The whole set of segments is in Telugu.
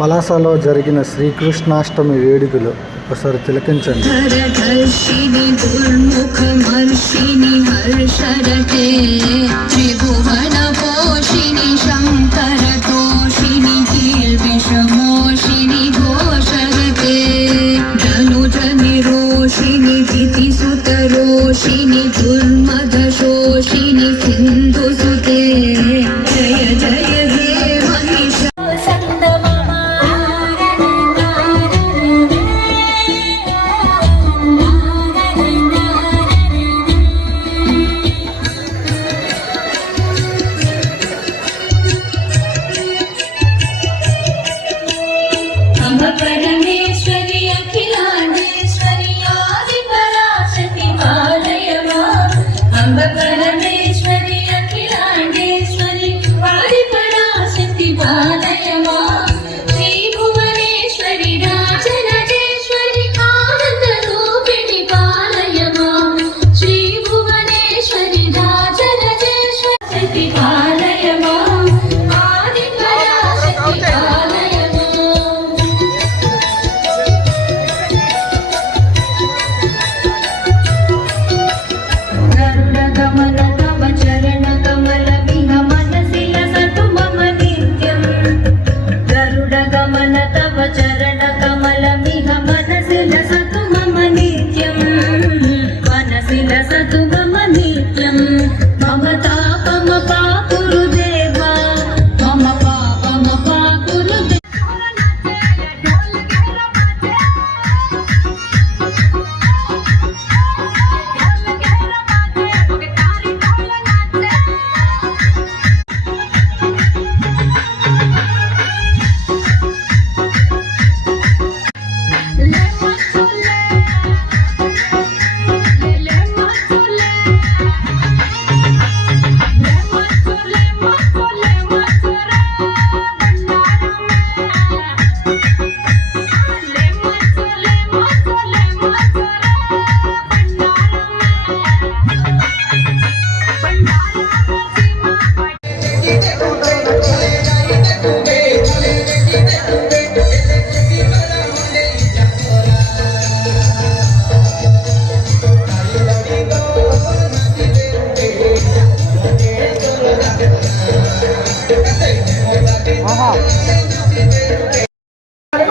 పలాసలో జరిగిన శ్రీకృష్ణాష్టమి వేడుకలు ఒకసారి తిలకించండి. త్రిభువన రోషిణి దుర్మధ శోషిణి సింధు பரமபரமேஸ்வரி அகிலாண்டேஸ்வரி ஆதி பராசக்தி பாலயமா அம்ப பரமே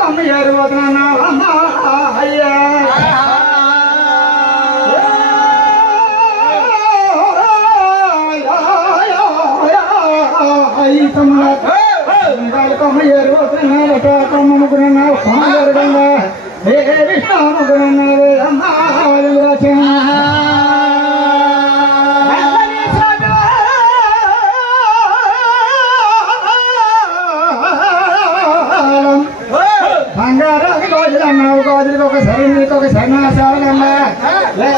అమ్మయ్యారు వదనన్నా అయ్యా అమ్మయ్యారు వదనాలట కమ్మముకున్నారు ఏ విష్ణుముకున్నారు అమ్మ బంగారానికి గాజులు అన్నావు గాజులకు ఒక సరి నీకు ఒక సన్నాసాలన్నా లే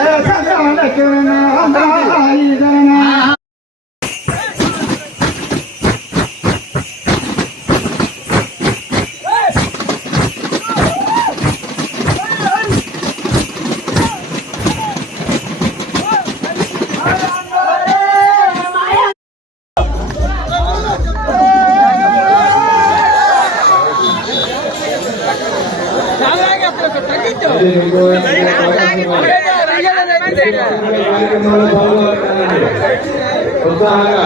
ఉత్సాహంగా